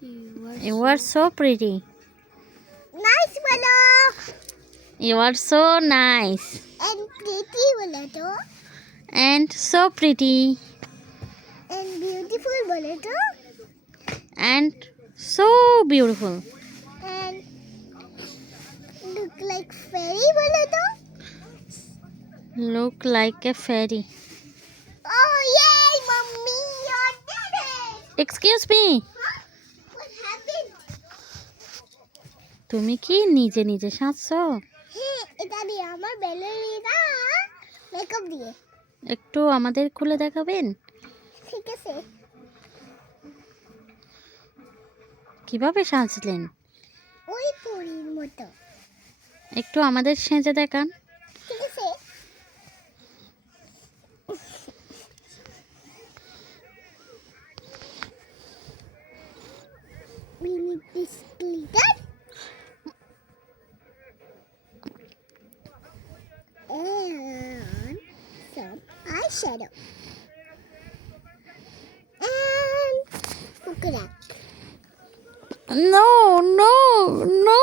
You are so pretty. Nice bolo. You are so nice. And pretty bolo to. And so pretty. And beautiful bolo to. And so beautiful. And look like fairy bolo to. Look like a fairy. Oh yay, mommy, you did it. Excuse me. Huh? What happened? তুমি কি নিজে নিজে সাজছো? হ্যাঁ, এটা দিয়ে আমার ballerina makeup দিয়ে। একটু আমাদের খুলে দেখাবেন? ঠিক আছে। কিভাবে সাজলেন? ওই পরীর মতো। একটু আমাদের সেজে দেখান। ঠিক আছে। We need this glitter and some eyeshadow and coconut. No, no, no.